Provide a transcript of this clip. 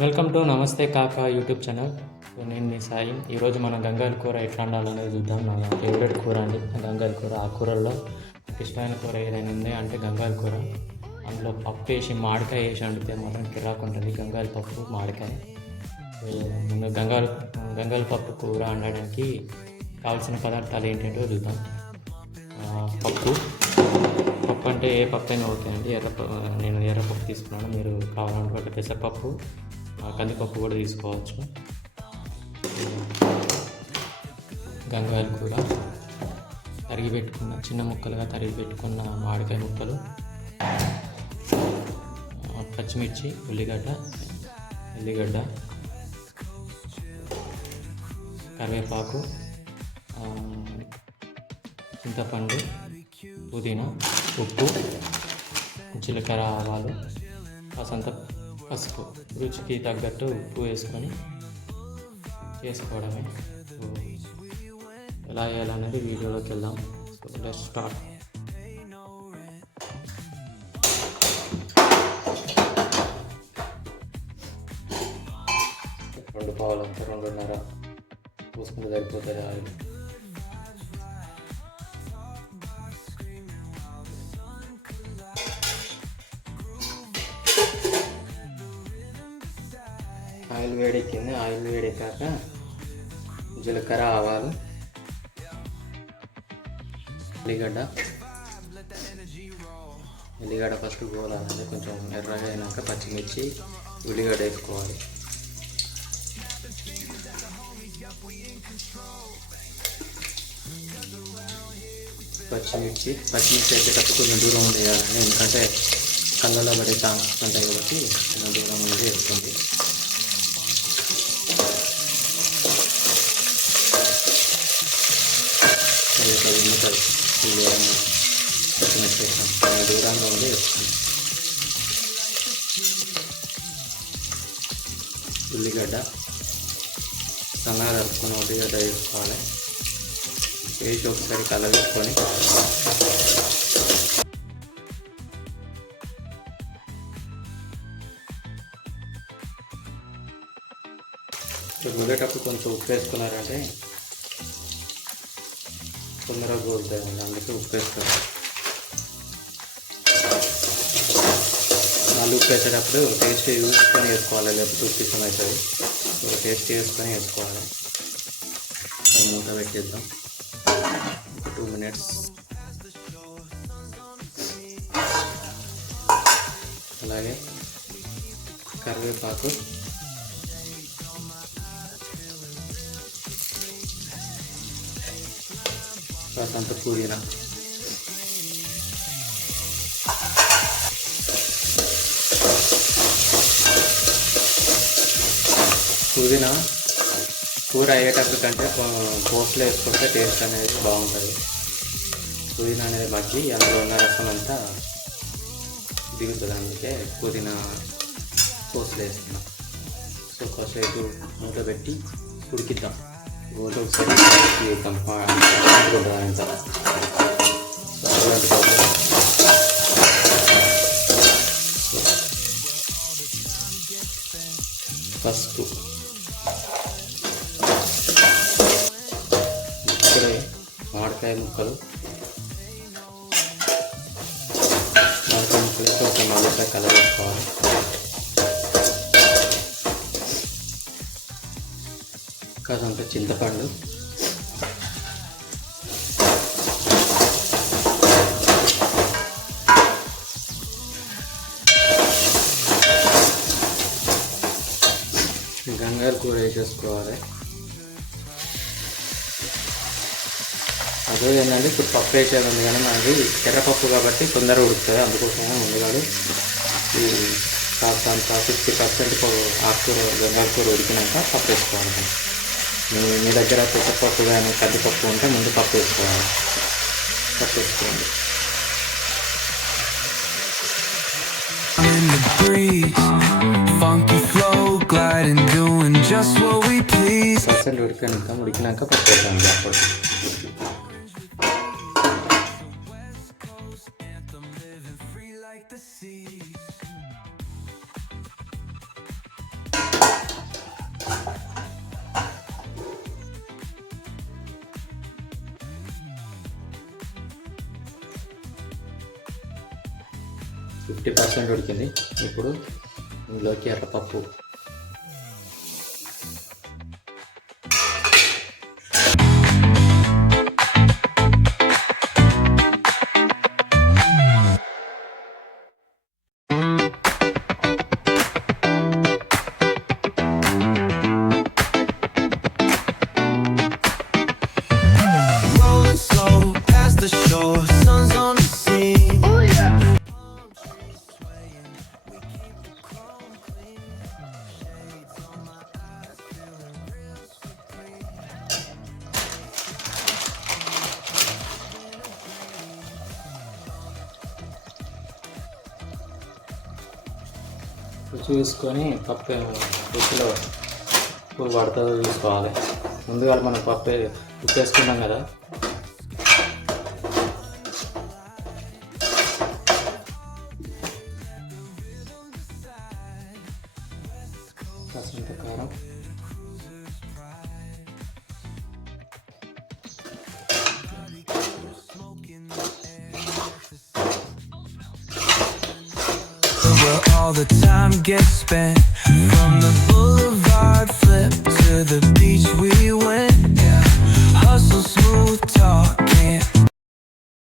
Welcome to నమస్తే కాక YouTube channel. So నేను మీ సాయి. ఈరోజు మనం గంగాల కూర ఎట్లా వండాలనేది చూద్దాం. నా ఫేవరెట్ కూర అండి. గంగాల కూర ఆ కూరల్లో నాకు ఇష్టమైన కూర ఏదైనా ఉంది అంటే గంగాల కూర. అందులో పప్పు వేసి మామిడికాయ వేసి వండితే మాత్రం కిరాకు ఉంటుంది. గంగాల పప్పు మామిడికాయ. ముందు గంగాల గంగాల పప్పు కూర వండడానికి కావాల్సిన పదార్థాలు ఏంటంటో చూద్దాం. పప్పు. పప్పు అంటే ఏ పప్పు అయినా ఓకే అండి. ఎర్ర నేను ఎర్రపప్పు తీసుకున్నాను. మీరు కావాలంటే ఒక పెసరపప్పు కందిపప్పు కూడా తీసుకోవచ్చు. గంగాల కూర తరిగి పెట్టుకున్న చిన్న ముక్కలుగా తరిగి పెట్టుకున్న మామిడికాయ ముక్కలు పచ్చిమిర్చి ఉల్లిగడ్డ ఉల్లిగడ్డ కరివేపాకు చింతపండు పుదీనా ఉప్పు జీలకర్ర ఆవాలు కాసంత పసుపు రుచికి తగ్గట్టు ఉప్పు వేసుకొని చేసుకోవడమే ఎలా చేయాలనేది వీడియోలోకి వెళ్దాం. సో లెట్ స్టార్ట్ రెండు పావులు రెండున్నర. పోసుకుంటే సరిపోతుంది? ఆయిల్ ఆయిల్ వేడెక్కింది. ఆయిల్ వేడెక్కాక జీలకర్ర ఆవాలు ఉల్లిగడ్డ. ఉల్లిగడ్డ ఫస్ట్ గోలాలంటే కొంచెం ఎర్రగా అయినాక పచ్చిమిర్చి ఉల్లిగడ్డ వేసుకోవాలి. పచ్చిమిర్చి పచ్చిమిర్చి వేసేటప్పుడు కొంచెం దూరం ఉండి వేయాలండి ఎందుకంటే కళ్ళలో పడే ఛాన్సెస్ ఉంటాయి కాబట్టి కొంచెం దూరం ఉండి వేస్తుంది అది పది నిమిషాలు ఇది పచ్చిమిర్చి వేసాం దూరంగా ఉండి వేస్తాం ఉల్లిగడ్డ సన్నగా కలుపుకొని ఉల్లిగడ్డ వేసుకోవాలి. వేసి ఒకసారి కలగట్టుకొని ఉడికేటప్పుడు కొంచెం ఉప్పు వేసుకున్నారంటే తొందరగా గోలుతాయండి అందుకే ఉప్పు వేసుకోవాలి మళ్ళీ ఉప్పు వేసేటప్పుడు టేస్ట్ చూసుకొని వేసుకోవాలి లేకపోతే ఉప్పు ఇష్టం అవుతుంది టేస్ట్ చేసుకొని వేసుకోవాలి. మూత పెట్టేద్దాం. ఒక టూ మినిట్స్. అలాగే కరివేపాకు కాసంత పుదీనా పుదీనా కూర అయ్యేటప్పుడు కంటే పోస్ట్లో వేసుకుంటే టేస్ట్ అనేది బాగుంటుంది పుదీనా అనేది మగ్గి అందులో ఉన్న రసం అంతా దిగుతుంది అందుకే పుదీనా పోస్ట్లో వేస్తున్నాం సో కాసేపు మూట పెట్టి ఉడికిద్దాం గోధుమ ఒకసారి వేద్దాం అంటుకుంటుంది అంత ఇక్కడే మామిడికాయ ముక్కలు మామిడికాయ ముక్కలు కొంచెం మళ్ళీ కలర్ వేసుకోవాలి కాసంత చింతపండు. గంగారు కూర వేసేసుకోవాలి. అదే ఏంటంటే ఇప్పుడు పప్పు వేసేది ఉంది కానీ మనకి ఎర్రపప్పు కాబట్టి తొందరగా ఉడుకుతుంది అందుకోసమే ముందుగాడు ఈ కాస్త అంత ఫిఫ్టీ పర్సెంట్ ఆకుకూర గంగారు కూర ఉడికినాక పప్పు వేసుకోవాలి. మీ మీ దగ్గర పెసరపప్పు కానీ కందిపప్పు ఉంటే ముందు పప్పు వేసుకోవాలి. పప్పు వేసుకోండి. పర్సెంట్ ఉడికినాక ఉడికినాక పప్పు వేసాను అప్పుడు ఫిఫ్టీ పర్సెంట్ ఉడికింది ఇప్పుడు ఇందులోకి ఎర్రపప్పు. చూసుకొని పప్పు రుచిలో ఉప్పు పడుతుందో చూసుకోవాలి. ముందుగా మనం పప్పు ఉప్పు వేసుకున్నాం కదా కారం. All the time gets spent. From the boulevard flip to the beach we went. Yeah. Hustle, smooth talk